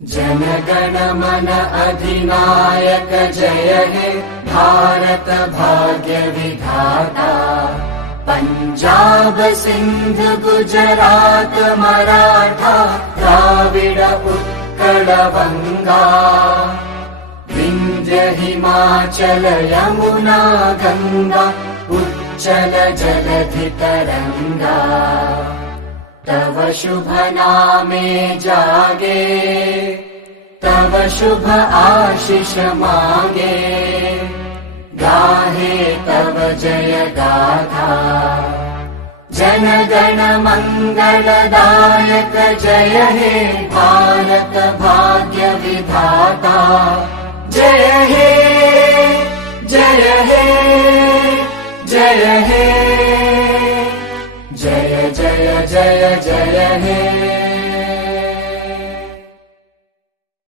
जन गण मन अधिनायक जय हे भारत भाग्य विधाता। पंजाब सिंध गुजरात मराठा द्राविड उत्कल बंगा। विंध्य हिमाचल यमुना गंगा उच्चल जलधि तरंगा। तव शुभ नामे जागे तव शुभ आशीष मांगे। गाहे तव जय गाथा जन गण मंगलदायक जय हे भारत भाग्य विधाता। जय हे जय हे जय हे जय जय जय जय हे।